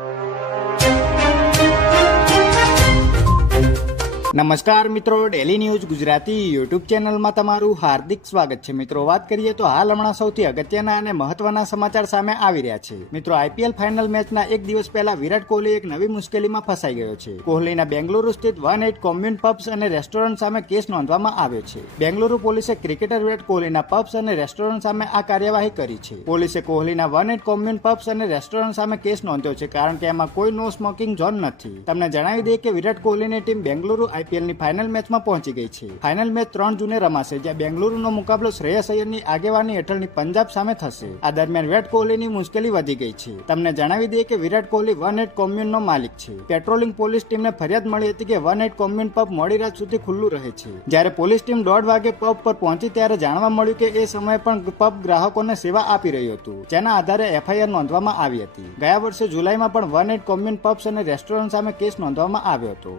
you. નમસ્કાર મિત્રો daily news Gujarati YouTube ચેનલમાં તમારું હાર્દિક સ્વાગત છે. મિત્રો, વાત કરીએ તો હાલ હમણાં સૌથી અગત્યના અને મહત્વના સમાચાર સામે આવી રહ્યા છે. મિત્રો, આઈપીએલ ફાઇનલ મેચના એક દિવસ પહેલા વિરાટ કોહલી એક નવી મુશ્કેલીમાં ફસાઈ ગયો છે. કોહલીના બેંગલુરુ સ્થિત વન એટ કોમ્યુન પબ્સ અને રેસ્ટોરન્ટ સામે કેસ નોંધવામાં આવ્યો છે. બેંગલુરુ પોલીસે ક્રિકેટર વિરાટ કોહલીના પબ્સ અને રેસ્ટોરન્ટ સામે આ કાર્યવાહી કરી છે. પોલીસે કોહલીના વન એટ કોમ્યુન પબ્સ અને રેસ્ટોરન્ટ સામે કેસ નોંધ્યો છે, કારણ કે એમાં કોઈ નો સ્મોકિંગ ઝોન નથી. તમને જણાવી દઈએ કે વિરાટ કોહલીની ટીમ બેંગલુરુ આઈપીએલની ફાઇનલ મેચમાં પહોંચી ગઈ છે. ફાઇનલ મેચ ત્રણ જૂને રમાશે, જ્યાં બેંગલુરુનો મુકાબલો શ્રેયસ અય્યરની આગેવાની હેઠળની પંજાબ સામે થશે. આ દરમિયાન વિરાટ કોહલીની મુશ્કેલી વધી ગઈ છે. તમને જણાવી દઈએ કે વિરાટ કોહલી વન એટ કોમ્યુનનો માલિક છે. પેટ્રોલિંગ પોલીસ ટીમને ફરિયાદ મળી હતી કે વન એટ કોમ્યુન પબ મોડી રાત સુધી ખુલ્લું રહે છે. જ્યારે પોલીસ ટીમ દોઢ વાગે પબ પર પહોંચી ત્યારે જાણવા મળ્યું કે એ સમયે પણ પબ ગ્રાહકોને સેવા આપી રહ્યું હતું, જેના આધારે એફઆઈઆર નોંધવામાં આવી હતી. ગયા વર્ષે જુલાઈમાં પણ વન એટ કોમ્યુન પબ્સ અને રેસ્ટોરન્ટ સામે કેસ નોંધવામાં આવ્યો હતો.